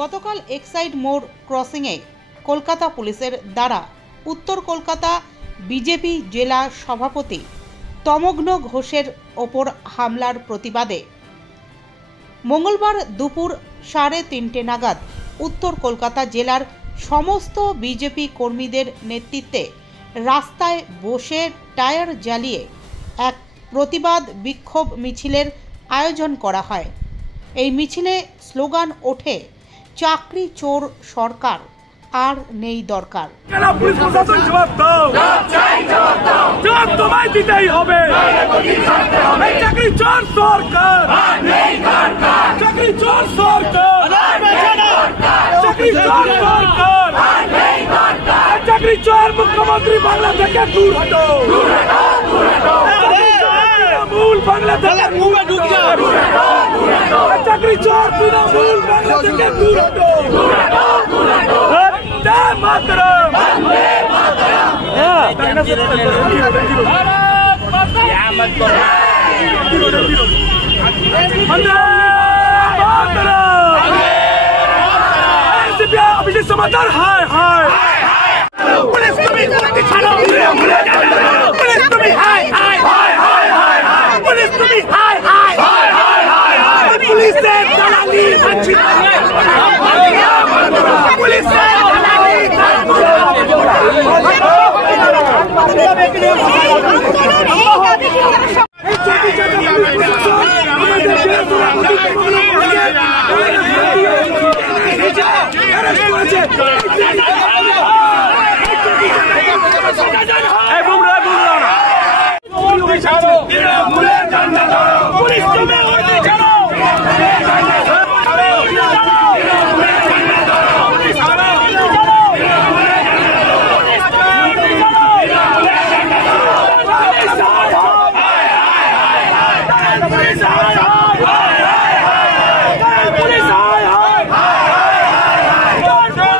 গতকাল এক্সাইড মোড় ক্রসিংয়ে কলকাতা পুলিশের দ্বারা উত্তর কলকাতা বিজেপি জেলা সভাপতি তমগ্ন ঘোষের ওপর হামলার প্রতিবাদে মঙ্গলবার দুপুর 3:30 নাগাদ উত্তর কলকাতা জেলার সমস্ত বিজেপি কর্মীদের নেতৃত্বে রাস্তায় বসে টায়ার জ্বালিয়ে এক প্রতিবাদ বিক্ষোভ মিছিলের আয়োজন করা হয়। এই মিছিলে স্লোগান ওঠে, চাকরি চোর সরকার আর নেই দরকার। পুলিশ প্রশাসন জবাব দাও, জবাব তোমায় দিতেই হবে। চাকরি চোর সরকার, চাকরি চোর সরকার, চাকরি চোর সরকার, চাকরি চোর মুখ্যমন্ত্রী বাংলা থেকে দূর হটো, তৃণমূল বাংলা থেকে দূর হটো, চাকরি চোর তৃণমূল বাংলা থেকে দূর হটো। अभिषेक समाचार हाय हाय पुलिस तुम्हें पुलिस तुम्हें हाय हाय हाय हाय हाय पुलिस तुम्हें हाय हाय हाय हाय हाय पुलिस से दलाली अच्छी पुलिस से पुलिस